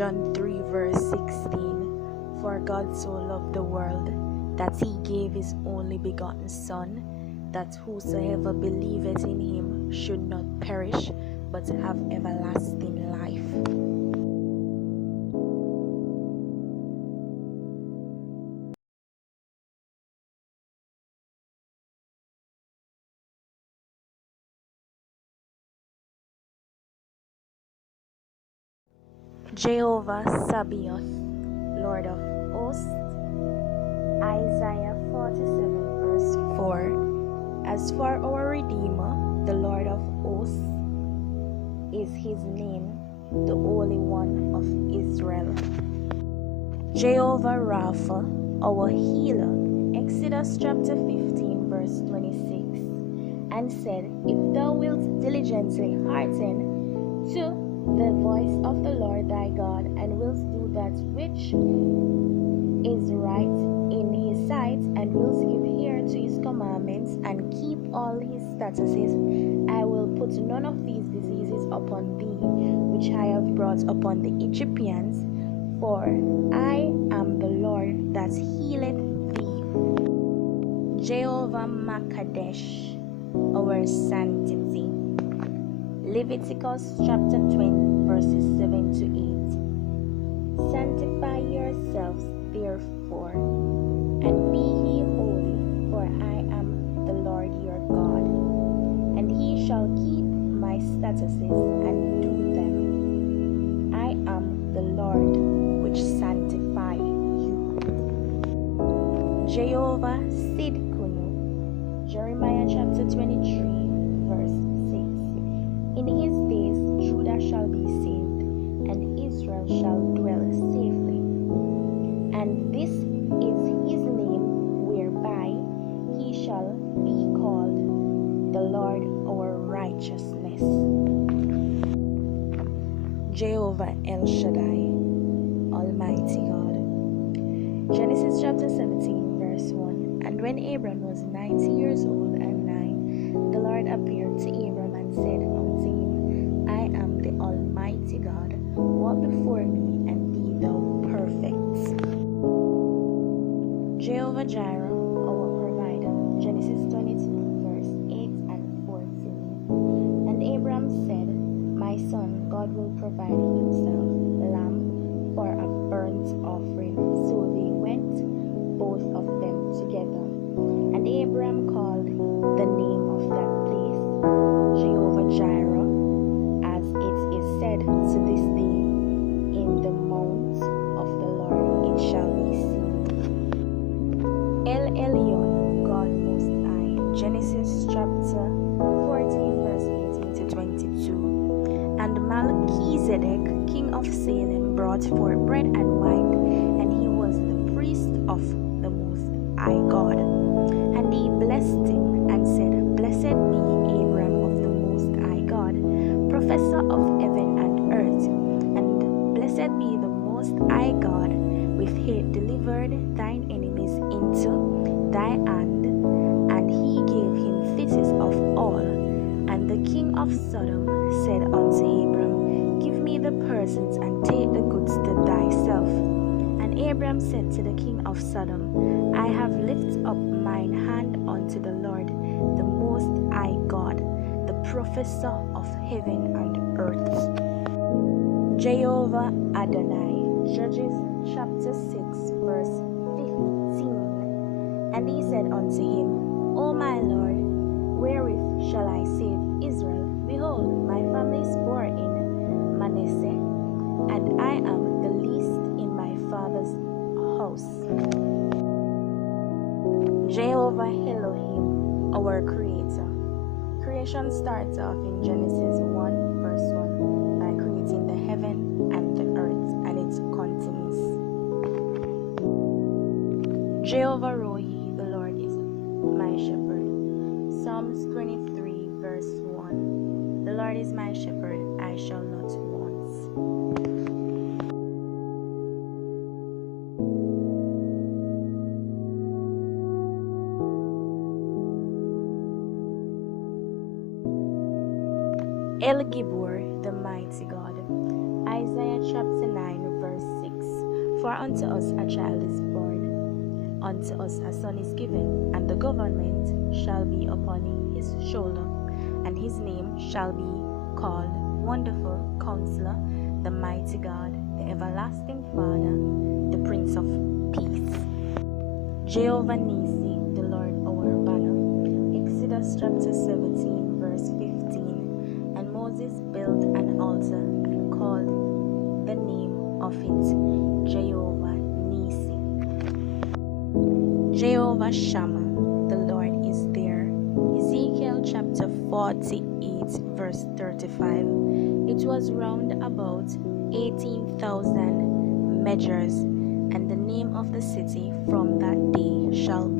John 3 verse 16. For God so loved the world, that he gave his only begotten Son, that whosoever believeth in him should not perish, but have everlasting life. Jehovah Sabaoth, Lord of hosts. Isaiah 47 verse 4. As for our Redeemer, the Lord of hosts is his name, the Holy One of Israel. Jehovah Rapha, our healer. Exodus chapter 15 verse 26. And said, if thou wilt diligently hearken to the voice of the Lord thy God, and wilt do that which is right in his sight, and wilt give ear to his commandments, and keep all his statutes, I will put none of these diseases upon thee, which I have brought upon the Egyptians, for I am the Lord that healeth thee. Jehovah Makadesh, our sanctity. Leviticus chapter 20 verses 7 to 8. Sanctify yourselves therefore, and be ye holy, for I am the Lord your God. And ye shall keep my statutes and do them. I am the Lord which sanctify you. Jehovah Sidkenu. Jeremiah chapter 23 verse 6. In his days Judah shall be saved, and Israel shall dwell safely. And this is his name whereby he shall be called, the Lord our righteousness. Jehovah El Shaddai, Almighty God. Genesis chapter 17 verse 1. And when Abram was 90 years old and 9, the Lord appeared to Abram and said unto him, I am the Almighty God, walk before me and be thou perfect. Jehovah Jireh, our provider. Genesis 22 verse 8 and 14. And Abram said, my son, God will provide himself lamb for a burnt offering. So they went, both of them together. And Abram called the name of that place Jehovah Jireh, as it is said to this day, in the mount of the Lord it shall be seen. El Elyon, God Most High. Genesis chapter 14 verse 18 to 22. And Melchizedek, king of Salem, brought forth bread and wine, and he was the priest of the Most High God. And he blessed him and said, blessed be Abram of the Most High God, professor of heaven and earth, and blessed be the Most High God, with hate delivered thine enemies into thy hand, and he gave him fitness of all. And the king of Sodom said unto Abram, give me the persons and take the goods to thyself. And Abram said to the king of Sodom, I have lifted up mine hand unto the Lord, the Most High God, the professor of heaven and earth. Jehovah Adonai. Judges chapter 6 verse 15. And he said unto him, O my Lord, wherewith shall I save Israel? Behold, my family is poor in Manasseh, and I am the least in my father's house. Jehovah Elohim, our Creator. Creation starts off in Genesis 1 verse 1 by creating the heaven and the earth, and it continues. Jehovah Rohi, the Lord is my shepherd. Psalms 23 verse 1. The Lord is my shepherd, I shall not want. El Gibor, the mighty God. Isaiah chapter 9 For unto us a child is born, unto us a son is given, and the government shall be upon his shoulder, and his name shall be called Wonderful Counselor, the Mighty God, the Everlasting Father, the Prince of Peace. Jehovah Nisi, the Lord our banner. Exodus chapter 17, verse 15. And Moses built an altar and called the name of it Jehovah Nisi. Jehovah Shammah, the Lord is there. Ezekiel chapter 48, verse 35. It was round about 18,000 measures, and the name of the city from that day shall be